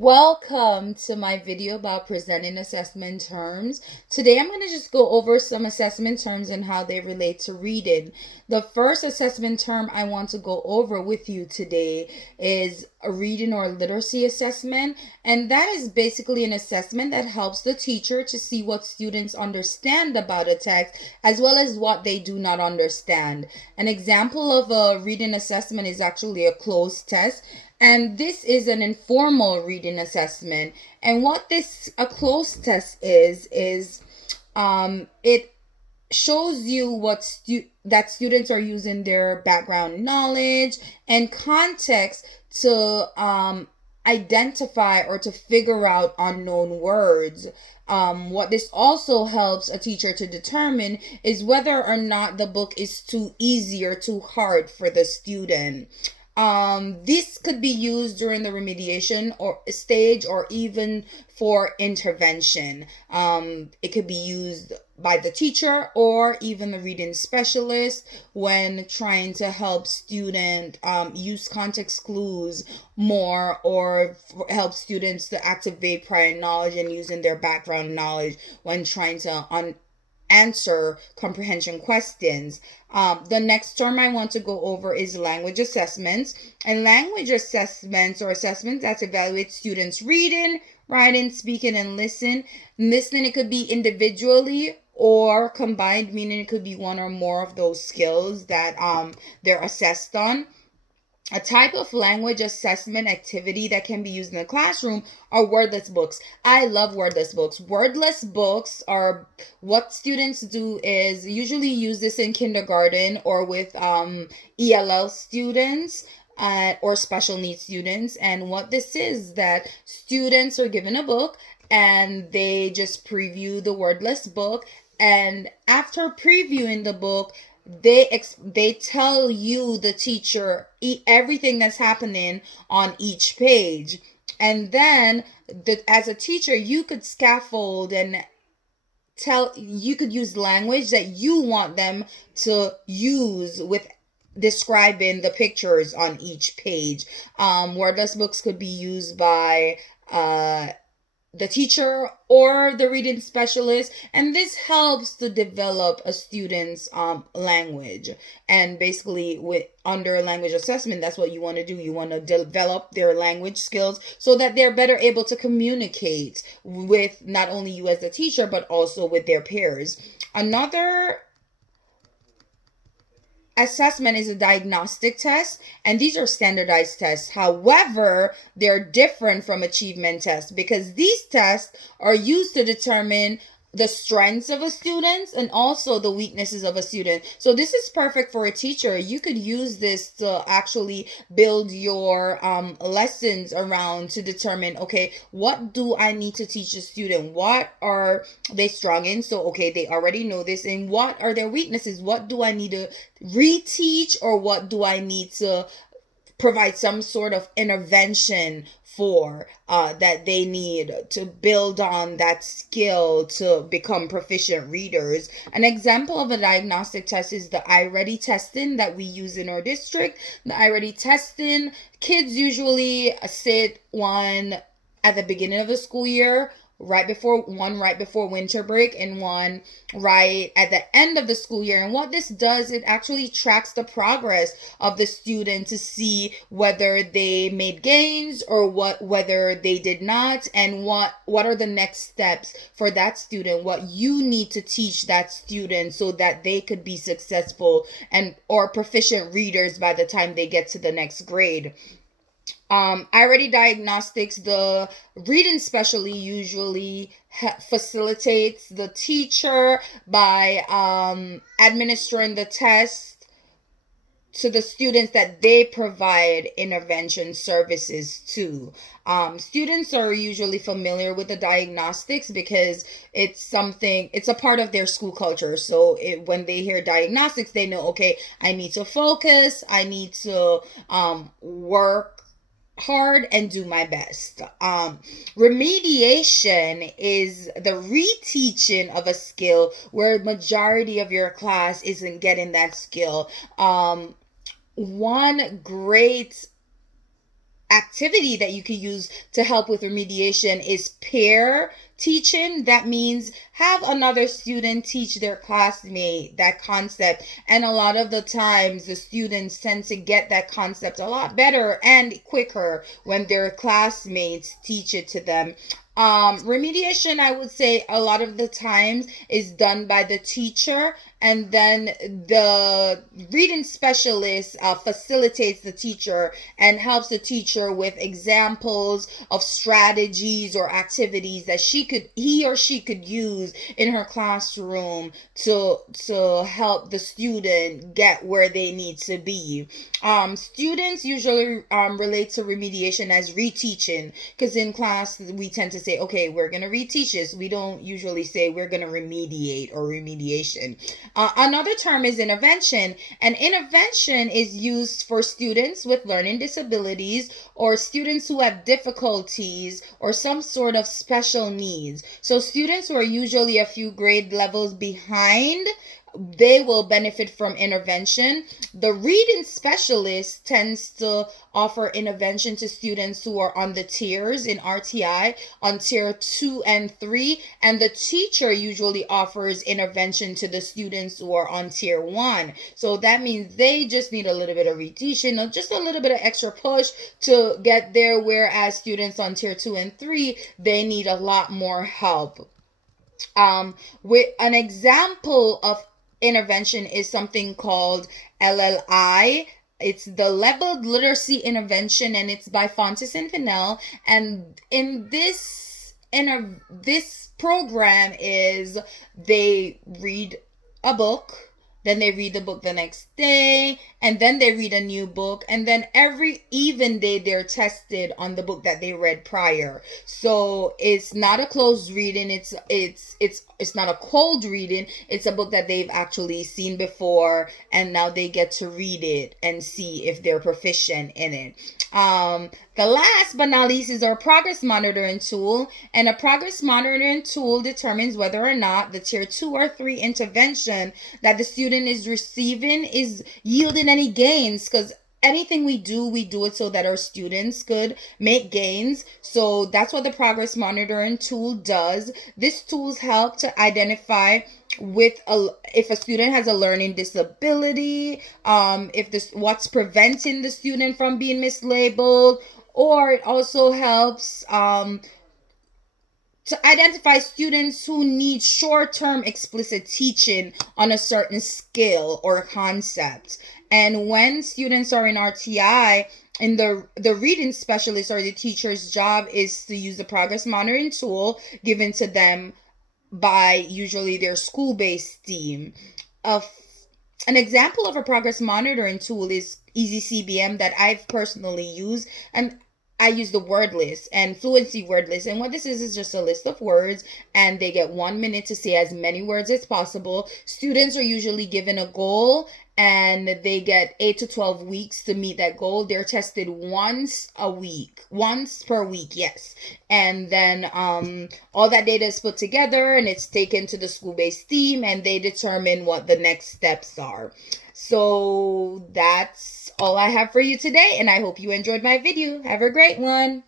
Welcome to my video about presenting assessment terms. Today I'm going to just go over some assessment terms and how they relate to reading. The first assessment term I want to go over with you today is a reading or literacy assessment, and that is basically an assessment that helps the teacher to see what students understand about a text as well as what they do not understand. An example of a reading assessment is actually a closed test, and this is an informal reading assessment. And what this a closed test is it shows you that students are using their background knowledge and context to identify or to figure out unknown words. What this also helps a teacher to determine is whether or not the book is too easy or too hard for the student. This could be used during the remediation or stage or even for intervention. It could be used by the teacher or even the reading specialist when trying to help student use context clues more, or help students to activate prior knowledge and using their background knowledge when trying to answer comprehension questions. The next term I want to go over is language assessments. And language assessments or assessments that evaluate students' reading, writing, speaking, and listening. It could be individually or combined, meaning it could be one or more of those skills that they're assessed on. A type of language assessment activity that can be used in the classroom are wordless books. I love wordless books. Wordless books are what students do is usually use this in kindergarten or with ELL students. Or special needs students. And what this is that students are given a book and they just preview the wordless book, and after previewing the book, they tell you, the teacher, everything that's happening on each page. And then as a teacher, you could scaffold and you could use language that you want them to use with describing the pictures on each page. Wordless books could be used by the teacher or the reading specialist, and this helps to develop a student's language. And basically, with under language assessment, that's what you want to do. You want to develop their language skills so that they're better able to communicate with not only you as the teacher but also with their peers. Another assessment is a diagnostic test, and these are standardized tests. However, they're different from achievement tests because these tests are used to determine the strengths of a student and also the weaknesses of a student. So this is perfect for a teacher. You could use this to actually build your lessons around, to determine, okay, what do I need to teach a student? What are they strong in? So okay, they already know this. And what are their weaknesses? What do I need to reteach, or what do I need to provide some sort of intervention for that they need to build on that skill to become proficient readers. An example of a diagnostic test is the iReady testing that we use in our district. The iReady testing, kids usually sit one at the beginning of the school year, right before winter break, and one right at the end of the school year. And what this does, it actually tracks the progress of the student to see whether they made gains or whether they did not, and what are the next steps for that student, what you need to teach that student so that they could be successful and or proficient readers by the time they get to the next grade. iReady diagnostics, the reading specialty usually facilitates the teacher by administering the test to the students that they provide intervention services to. Students are usually familiar with the diagnostics because it's a part of their school culture. So when they hear diagnostics, they know, okay, I need to focus, I need to work hard and do my best. Remediation is the reteaching of a skill where majority of your class isn't getting that skill. One great activity that you could use to help with remediation is peer teaching. That means have another student teach their classmate that concept. And a lot of the times, the students tend to get that concept a lot better and quicker when their classmates teach it to them. Remediation, I would say, a lot of the times is done by the teacher, and then the reading specialist facilitates the teacher and helps the teacher with examples of strategies or activities that he or she could use in her classroom to help the student get where they need to be. Students usually relate to remediation as reteaching, because in class we tend to say, okay, we're going to reteach this. We don't usually say we're going to remediate or remediation. Another term is intervention, and intervention is used for students with learning disabilities or students who have difficulties or some sort of special needs. So students who are usually a few grade levels behind, they will benefit from intervention. The reading specialist tends to offer intervention to students who are on the tiers in RTI, on tier 2 and 3, and the teacher usually offers intervention to the students who are on tier 1. So that means they just need a little bit of reteaching, or just a little bit of extra push to get there, whereas students on tier 2 and 3, they need a lot more help. With an example of intervention is something called LLI. It's the Leveled Literacy Intervention, and it's by Fontes and Fennell. And in this program is they read a book, then they read the book the next day, and then they read a new book, and then every even day they're tested on the book that they read prior. So it's not a closed reading, it's not a cold reading, it's a book that they've actually seen before, and now they get to read it and see if they're proficient in it. The last but not least is our progress monitoring tool, and a progress monitoring tool determines whether or not the tier 2 or 3 intervention that the student is receiving is yielding any gains, because anything we do it so that our students could make gains. So that's what the progress monitoring tool does. This tool help to identify if a student has a learning disability, what's preventing the student from being mislabeled, or it also helps to identify students who need short-term explicit teaching on a certain skill or concept. And when students are in RTI, in the reading specialist or the teacher's job is to use the progress monitoring tool given to them by usually their school-based team. An example of a progress monitoring tool is EasyCBM that I've personally used, and I use the word list and fluency word list. And what this is just a list of words, and they get 1 minute to say as many words as possible. Students are usually given a goal, and they get 8 to 12 weeks to meet that goal. They're tested once per week, yes. And then all that data is put together, and it's taken to the school-based team, and they determine what the next steps are. So that's all I have for you today, and I hope you enjoyed my video. Have a great one.